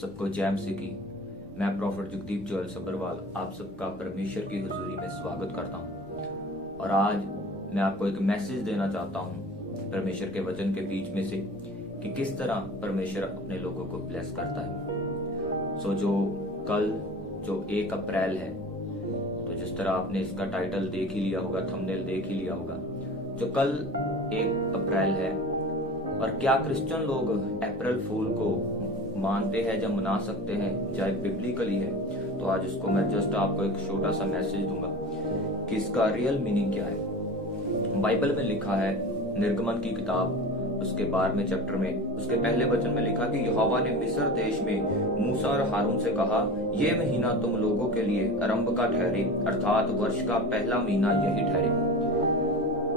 सबको जय मसीह की। मैं प्रॉफिट जगदीप जोयल सब्रवाल आप सबका परमेश्वर की हुजूरी में स्वागत करता हूं। और आज मैं आपको एक मैसेज देना चाहता हूं परमेश्वर के वचन के बीच में से कि किस तरह परमेश्वर अपने लोगों को ब्लेस करता है। जो कल जो 1 अप्रैल है, तो जिस तरह आपने इसका टाइटल देख ही लिया होगा, थंबनेल देख ही लिया होगा, जो कल 1 अप्रैल है। और क्या क्रिश्चियन लोग अप्रैल फूल को मानते हैं या मना सकते हैं, चाहे बिब्लिकली है? तो आज इसको मैं जस्ट आपको एक छोटा सा मैसेज दूंगा कि इसका रियल मीनिंग क्या है। बाइबल में लिखा है, निर्गमन की किताब उसके 12वें चैप्टर में उसके पहले वचन में लिखा कि यहोवा ने मिस्र देश में मूसा और हारून से कहा, ये महीना तुम लोगों के लिए आरंभ का ठहरे, अर्थात वर्ष का पहला महीना यही ठहरे।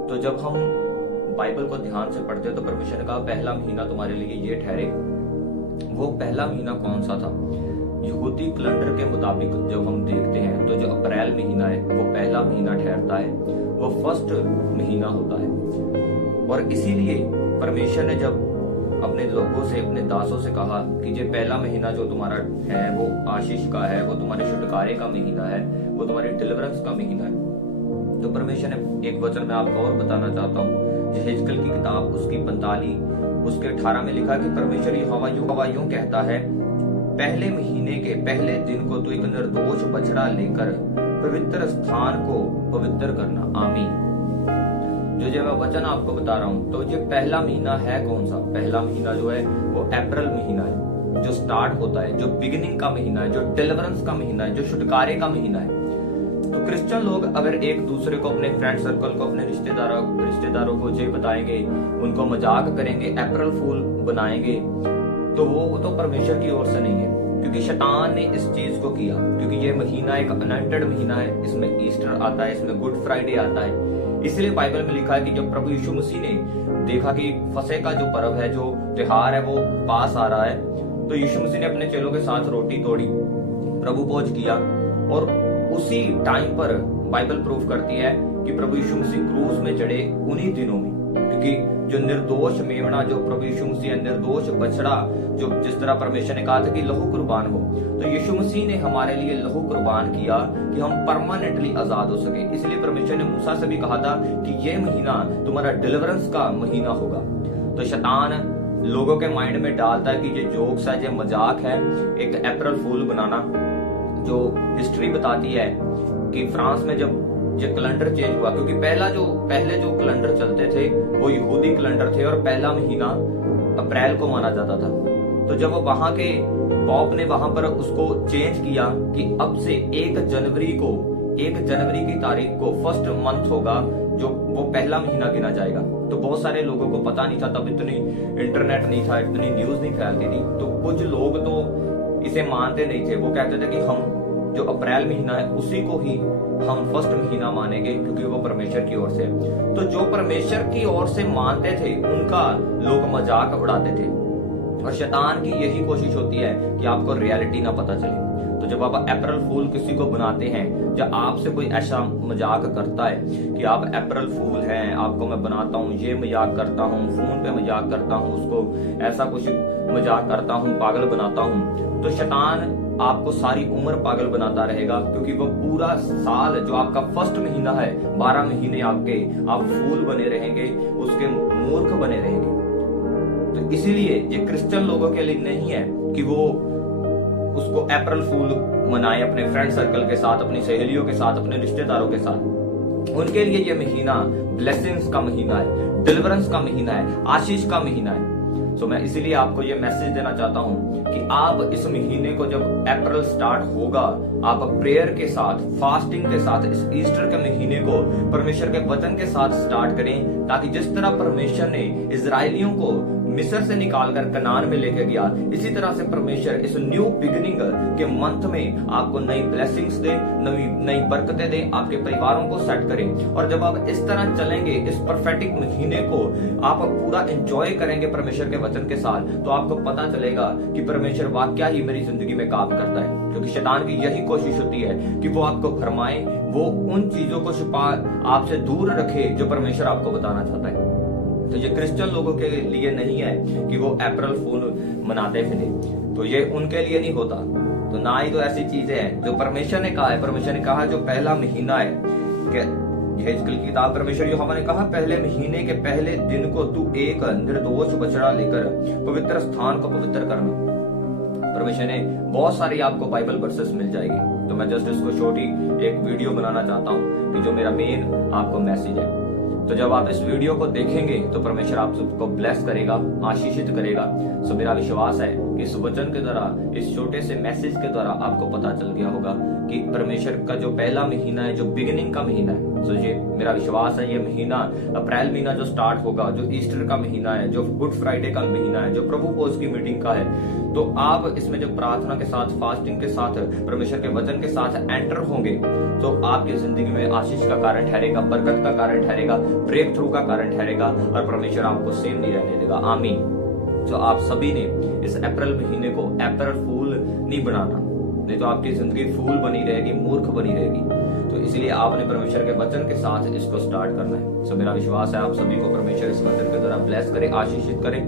तो जब हम बाइबल को ध्यान से पढ़ते हैं तो परमेश्वर ने कहा पहला महीना तुम्हारे लिए ये ठहरे। वो पहला महीना कौन सा था? यहूदी कैलेंडर के मुताबिक जब हम देखते हैं तो जो अप्रैल महीना है वो पहला महीना ठहरता है, वो फर्स्ट महीना होता है। और इसीलिए परमेश्वर ने जब अपने लोगों से, अपने दासों से कहा कि ये पहला महीना जो तुम्हारा है वो आशीष का है, वो तुम्हारे छुटकारे का महीना है, वो तुम्हारे डिलीवरेंस का महीना है। तो परमेश्वर ने एक वचन में आपको और बताना चाहता हूँ, यहेजकेल की किताब उसकी 45 उसके 18 में लिखा कि परमेश्वर यहोवा यूं कहता है, पहले महीने के पहले दिन को तो एक निर्दोष बछड़ा लेकर पवित्र स्थान को पवित्र करना। आमीन। जो मैं वचन आपको बता रहा हूं, तो ये पहला महीना है कौन सा? पहला महीना जो है वो अप्रैल महीना है, जो स्टार्ट होता है, जो बिगिनिंग का महीना है, जो डिलीवरेंस का महीना है, जो छुटकारे का महीना है। तो क्रिश्चियन लोग अगर एक दूसरे को, अपने फ्रेंड सर्कल को, अपने रिश्तेदारों को ये बताएंगे, उनको मजाक करेंगे, अप्रैल फूल बनाएंगे, तो वो तो परमेश्वर की ओर से नहीं है, क्योंकि शैतान ने इस चीज को किया। क्योंकि ये महीना एक अनॉइंटेड महीना है, इसमें ईस्टर आता है, इसमें गुड फ्राइडे आता है। इसलिए बाइबल में लिखा है कि जब प्रभु यीशु मसीह ने देखा कि फसह का जो पर्व है, जो त्योहार है, वो पास आ रहा है, तो यीशु मसीह ने अपने चेलों के साथ रोटी तोड़ी, प्रभु भोज किया। और उसी टाइम पर बाइबल प्रूफ करती है कि प्रभु यीशु मसीह क्रूस में चढ़े उन्हीं दिनों में, क्योंकि जो निर्दोष मेमना, जो प्रभु यीशु मसीह है, निर्दोष बछड़ा, जो जिस तरह परमेश्वर ने कहा था कि लहू कुर्बान हो, तो यीशु मसीह ने हमारे लिए लहू कुर्बान किया कि हम परमानेंटली आजाद हो सके। इसलिए परमेश्वर ने मूसा से भी कहा था कि ये महीना तुम्हारा डिलीवरेंस का महीना होगा। तो शैतान लोगों के माइंड में डालता है कि ये जोक्स है, ये मजाक है, एक अप्रैल फूल बनाना। जो हिस्ट्री बताती है कि फ्रांस में जब ये कैलेंडर चेंज हुआ, क्योंकि पहले जो कैलेंडर चलते थे वो यहूदी कैलेंडर थे और पहला महीना अप्रैल को माना जाता था। तो जब वहां के पॉप ने वहां पर उसको चेंज किया कि अब से 1 जनवरी की तारीख को फर्स्ट मंथ होगा, जो वो पहला महीना गिना जाएगा। तो बहुत सारे लोगों को पता नहीं था, तब इतनी इंटरनेट नहीं था, इतनी न्यूज नहीं फैलती थी, तो कुछ लोग तो इसे मानते नहीं थे। वो कहते थे कि हम जो अप्रैल महीना है उसी को ही हम फर्स्ट महीना मानेंगे, क्योंकि वो परमेश्वर की ओर से। तो जो परमेश्वर की ओर से मानते थे उनका लोग मजाक उड़ाते थे। और शैतान की यही कोशिश होती है कि आपको रियलिटी ना पता चले। तो जब आप अप्रैल फूल किसी को बनाते हैं, जब आपसे कोई ऐसा मजाक करता है कि आप अप्रैल फूल हैं, आपको मैं बनाता हूँ, ये मजाक करता हूँ, फोन पे मजाक करता हूँ, उसको ऐसा कुछ मजाक करता हूँ, पागल बनाता हूँ, तो शैतान आपको सारी उम्र पागल बनाता रहेगा। क्योंकि वो पूरा साल जो आपका फर्स्ट महीना है, 12 महीने आप फूल बने रहेंगे, उसके मूर्ख बने रहेंगे। तो इसीलिए ये क्रिश्चियन लोगों के लिए नहीं है कि वो उसको अप्रैल फूल मनाए अपने फ्रेंड सर्कल के साथ, अपनी सहेलियों के साथ, अपने रिश्तेदारों के साथ। उनके लिए ये महीना ब्लेसिंग्स का महीना है, डिलीवरेंस का महीना है, आशीष का महीना है। तो मैं इसीलिए आपको ये मैसेज देना चाहता हूं कि आप इस महीने को, जब अप्रैल स्टार्ट होगा, आप प्रेयर के साथ, फास्टिंग के साथ, इस ईस्टर के महीने को परमेश्वर के वचन के साथ स्टार्ट करें, ताकि जिस तरह परमेश्वर ने इजराइलियों को मिस्र से निकालकर कनान में लेके गया, इसी तरह से परमेश्वर इस न्यू बिगिनिंग के मंथ में आपको नई ब्लेसिंग्स दे, नई बरकतें दे, आपके परिवारों को सेट करे। और जब आप इस तरह चलेंगे, इस परफेक्ट महीने को आप पूरा एंजॉय करेंगे परमेश्वर के वचन के साथ, तो आपको पता चलेगा कि परमेश्वर वाकया ही मेरी जिंदगी में काम करता है। क्योंकि शैतान की यही कोशिश होती है कि वो आपको भरमाए, वो उन चीजों को छुपा, आपसे दूर रखे जो परमेश्वर आपको बताना चाहता है। तो ये क्रिश्चियन लोगों के लिए नहीं है कि वो अप्रैल फूल मनाते फिरे, तो ये उनके लिए नहीं होता। तो ना ही तो ऐसी चीजें हैं जो परमेश्वर ने कहा है। परमेश्वर ने कहा जो पहला महीना है, यहेजकेल की किताब, परमेश्वर यहोवा ने कहा पहले महीने के पहले दिन को तू एक निर्दोष बछड़ा लेकर पवित्र स्थान को पवित्र करना। परमेश्वर ने बहुत सारी आपको बाइबल वर्सेस मिल जाएगी, तो मैं जस्ट इसको छोटी एक वीडियो बनाना चाहता हूँ कि जो मेरा मेन आपको मैसेज है। तो जब आप इस वीडियो को देखेंगे तो परमेश्वर आप सबको ब्लेस करेगा, आशीषित करेगा। सो मेरा विश्वास है कि इस वचन के द्वारा, इस छोटे से मैसेज के द्वारा आपको पता चल गया होगा कि परमेश्वर का जो पहला महीना है, जो बिगिनिंग का महीना है, तो ये मेरा विश्वास है ये महीना अप्रैल महीना जो स्टार्ट होगा, जो ईस्टर का महीना है, जो गुड फ्राइडे का महीना है, जो प्रभु भोज की मीटिंग का है, तो आप इसमें जब प्रार्थना के साथ, फास्टिंग के साथ, परमेश्वर के वचन के साथ एंटर होंगे तो आपकी जिंदगी में आशीष का कारण ठहरेगा, बरकत का कारण ठहरेगा, ब्रेक थ्रू का कारण ठहरेगा और परमेश्वर आपको सेम नहीं रहने देगा। आमीन। जो आप सभी ने इस अप्रैल महीने को अप्रैल फूल नहीं बनाना, नहीं तो आपकी जिंदगी फूल बनी रहेगी, मूर्ख बनी रहेगी। तो इसलिए आपने परमेश्वर के वचन के साथ इसको स्टार्ट करना है। सो मेरा विश्वास है आप सभी को परमेश्वर इस वचन के द्वारा ब्लेस करे, आशीषित करे।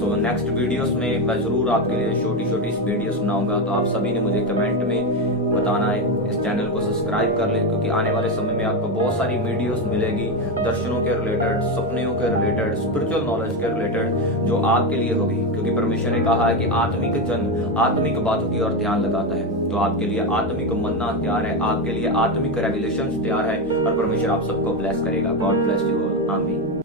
सो नेक्स्ट वीडियोस में मैं जरूर आपके लिए छोटी छोटी वीडियोस बनाऊंगा, तो आप सभी ने मुझे कमेंट में बताना है। इस चैनल को सब्सक्राइब कर ले, क्योंकि आने वाले समय में आपको बहुत सारी वीडियोस मिलेगी दर्शनों के रिलेटेड, सपनों के रिलेटेड, स्पिरिचुअल नॉलेज के रिलेटेड, जो आपके लिए होगी। क्योंकि परमेश्वर ने कहा है कि आत्मिक जन आत्मिक बातों की ओर ध्यान लगाता है, तो आपके लिए आत्मिक मन्ना तैयार है, आपके लिए आत्मिक रेवलेशंस तैयार है और परमेश्वर आप सबको ब्लेस करेगा। God bless you all. आमीन।